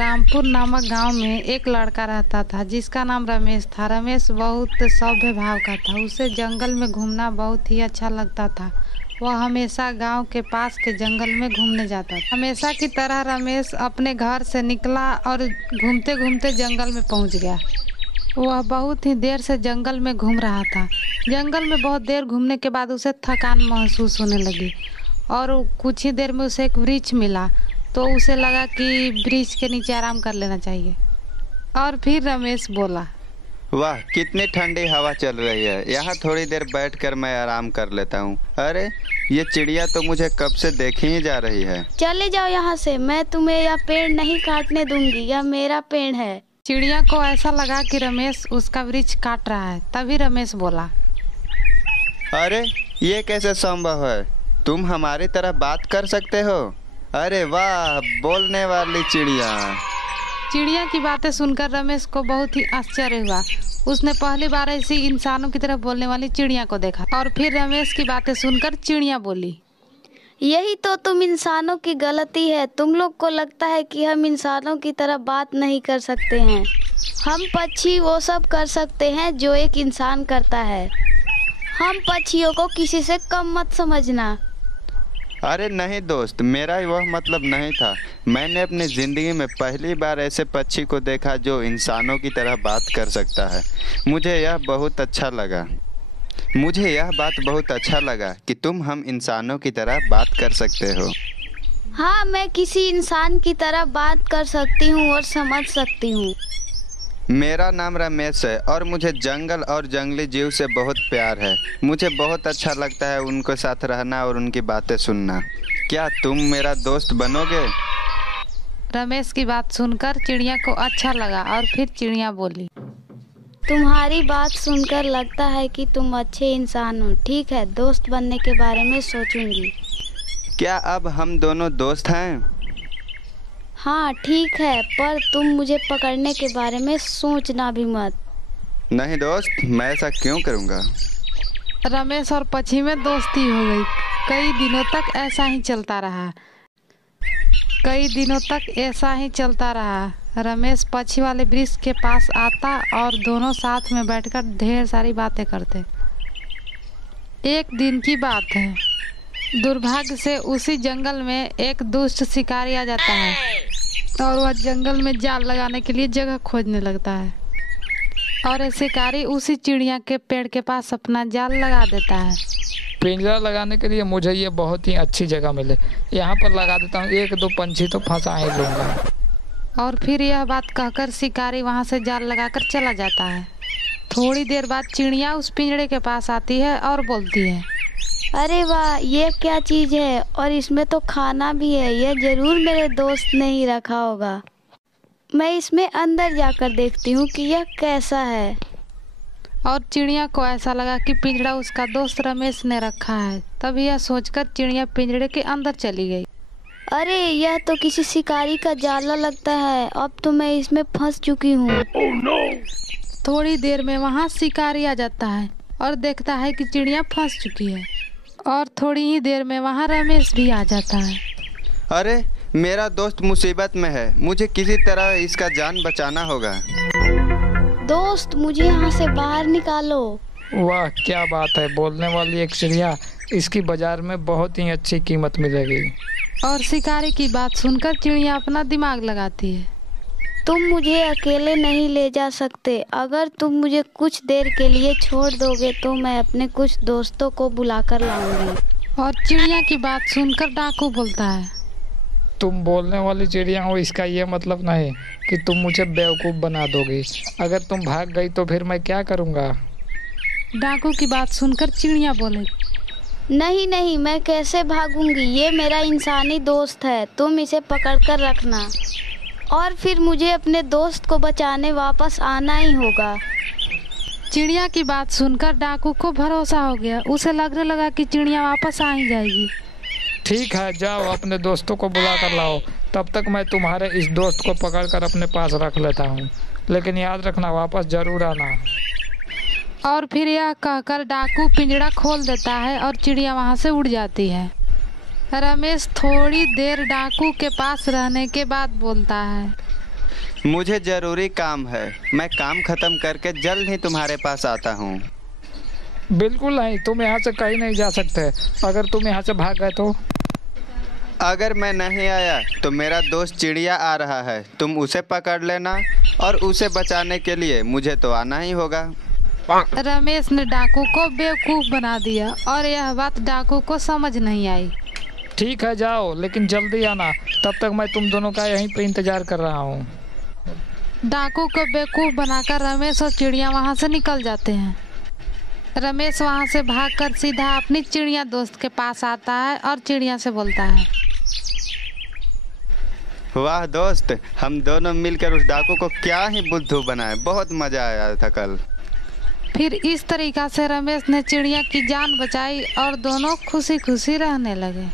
रामपुर नामक गांव में एक लड़का रहता था जिसका नाम रमेश था। रमेश बहुत सभ्य भाव का था। उसे जंगल में घूमना बहुत ही अच्छा लगता था। वह हमेशा गांव के पास के जंगल में घूमने जाता था। हमेशा की तरह रमेश अपने घर से निकला और घूमते घूमते जंगल में पहुंच गया। वह बहुत ही देर से जंगल में घूम रहा था। जंगल में बहुत देर घूमने के बाद उसे थकान महसूस होने लगी और कुछ ही देर में उसे एक वृक्ष मिला, तो उसे लगा कि वृक्ष के नीचे आराम कर लेना चाहिए। और फिर रमेश बोला, वाह, कितनी ठंडी हवा चल रही है। यहाँ थोड़ी देर बैठकर मैं आराम कर लेता हूँ। अरे, ये चिड़िया तो मुझे कब से देखी ही जा रही है। चले जाओ यहाँ से, मैं तुम्हें यह पेड़ नहीं काटने दूंगी। यह मेरा पेड़ है। चिड़िया को ऐसा लगा कि रमेश उसका वृक्ष काट रहा है। तभी रमेश बोला, अरे, ये कैसे संभव है? तुम हमारी तरह बात कर सकते हो? अरे वाह, बोलने वाली चिड़िया। चिड़िया की बातें सुनकर रमेश को बहुत ही आश्चर्य हुआ। उसने पहली बार ऐसी इंसानों की तरह बोलने वाली चिड़िया को देखा। और फिर रमेश की बातें सुनकर चिड़िया बोली, यही तो तुम इंसानों की गलती है। तुम लोग को लगता है कि हम इंसानों की तरह बात नहीं कर सकते हैं। हम पक्षी वो सब कर सकते हैं जो एक इंसान करता है। हम पक्षियों को किसी से कम मत समझना। अरे नहीं दोस्त, मेरा वह मतलब नहीं था। मैंने अपनी ज़िंदगी में पहली बार ऐसे पक्षी को देखा जो इंसानों की तरह बात कर सकता है। मुझे यह बात बहुत अच्छा लगा कि तुम हम इंसानों की तरह बात कर सकते हो। हाँ, मैं किसी इंसान की तरह बात कर सकती हूँ और समझ सकती हूँ। मेरा नाम रमेश है और मुझे जंगल और जंगली जीव से बहुत प्यार है। मुझे बहुत अच्छा लगता है उनके साथ रहना और उनकी बातें सुनना। क्या तुम मेरा दोस्त बनोगे? रमेश की बात सुनकर चिड़िया को अच्छा लगा और फिर चिड़िया बोली, तुम्हारी बात सुनकर लगता है कि तुम अच्छे इंसान हो। ठीक है, दोस्त बनने के बारे में सोचूंगी। क्या अब हम दोनों दोस्त हैं? हाँ ठीक है, पर तुम मुझे पकड़ने के बारे में सोचना भी मत। नहीं दोस्त, मैं ऐसा क्यों करूँगा? रमेश और पक्षी में दोस्ती हो गई। कई दिनों तक ऐसा ही चलता रहा। रमेश पक्षी वाले वृक्ष के पास आता और दोनों साथ में बैठकर ढेर सारी बातें करते। एक दिन की बात है, दुर्भाग्य से उसी जंगल में एक दुष्ट शिकारी आ जाता है और वह जंगल में जाल लगाने के लिए जगह खोजने लगता है। और ये शिकारी उसी चिड़िया के पेड़ के पास अपना जाल लगा देता है। पिंजरा लगाने के लिए मुझे ये बहुत ही अच्छी जगह मिले, यहाँ पर लगा देता हूँ। एक दो पंछी तो फंसा ही लूँगा। और फिर यह बात कहकर शिकारी वहाँ से जाल लगाकर चला जाता है। थोड़ी देर बाद चिड़िया उस पिंजरे के पास आती है और बोलती है, अरे वाह, ये क्या चीज़ है और इसमें तो खाना भी है। यह जरूर मेरे दोस्त ने ही रखा होगा। मैं इसमें अंदर जाकर देखती हूँ कि यह कैसा है। और चिड़िया को ऐसा लगा कि पिंजरा उसका दोस्त रमेश ने रखा है। तब यह सोचकर चिड़िया पिंजरे के अंदर चली गई। अरे, यह तो किसी शिकारी का जाला लगता है। अब तो मैं इसमें फंस चुकी हूँ। थोड़ी देर में वहाँ शिकारी आ जाता है और देखता है कि चिड़िया फंस चुकी है। और थोड़ी ही देर में वहाँ रमेश भी आ जाता है। अरे, मेरा दोस्त मुसीबत में है। मुझे किसी तरह इसका जान बचाना होगा। दोस्त, मुझे यहाँ से बाहर निकालो। वाह, क्या बात है, बोलने वाली एक चिड़िया। इसकी बाजार में बहुत ही अच्छी कीमत मिलेगी। और शिकारी की बात सुनकर चिड़िया अपना दिमाग लगाती है। तुम मुझे अकेले नहीं ले जा सकते। अगर तुम मुझे कुछ देर के लिए छोड़ दोगे तो मैं अपने कुछ दोस्तों को बुलाकर लाऊंगी। और चिड़िया की बात सुनकर डाकू बोलता है, तुम बोलने वाली चिड़िया हो, इसका ये मतलब नहीं कि तुम मुझे बेवकूफ़ बना दोगी। अगर तुम भाग गई तो फिर मैं क्या करूँगा? डाकू की बात सुनकर चिड़िया बोले, नहीं नहीं, मैं कैसे भागूंगी। ये मेरा इंसानी दोस्त है। तुम इसे पकड़कर रखना और फिर मुझे अपने दोस्त को बचाने वापस आना ही होगा। चिड़िया की बात सुनकर डाकू को भरोसा हो गया। उसे लगने लगा कि चिड़िया वापस आ ही जाएगी। ठीक है, जाओ अपने दोस्तों को बुला कर लाओ। तब तक मैं तुम्हारे इस दोस्त को पकड़कर अपने पास रख लेता हूँ। लेकिन याद रखना, वापस जरूर आना। और फिर यह कहकर डाकू पिंजरा खोल देता है और चिड़िया वहाँ से उड़ जाती है। रमेश थोड़ी देर डाकू के पास रहने के बाद बोलता है, मुझे ज़रूरी काम है, मैं काम ख़त्म करके जल्द ही तुम्हारे पास आता हूँ। बिल्कुल नहीं, तुम यहाँ से कहीं नहीं जा सकते। अगर तुम यहाँ से भाग गए तो? अगर मैं नहीं आया तो मेरा दोस्त चिड़िया आ रहा है, तुम उसे पकड़ लेना और उसे बचाने के लिए मुझे तो आना ही होगा। रमेश ने डाकू को बेवकूफ़ बना दिया और यह बात डाकू को समझ नहीं आई। ठीक है, जाओ, लेकिन जल्दी आना। तब तक मैं तुम दोनों का यहीं पे इंतजार कर रहा हूँ। डाकू को बेवकूफ़ बनाकर रमेश और चिड़िया वहाँ से निकल जाते हैं। रमेश वहाँ से भागकर सीधा अपनी चिड़िया दोस्त के पास आता है और चिड़िया से बोलता है, वाह दोस्त, हम दोनों मिलकर उस डाकू को क्या ही बुद्धू बनाए, बहुत मज़ा आया था कल। फिर इस तरीक़ा से रमेश ने चिड़िया की जान बचाई और दोनों खुशी खुशी रहने लगे।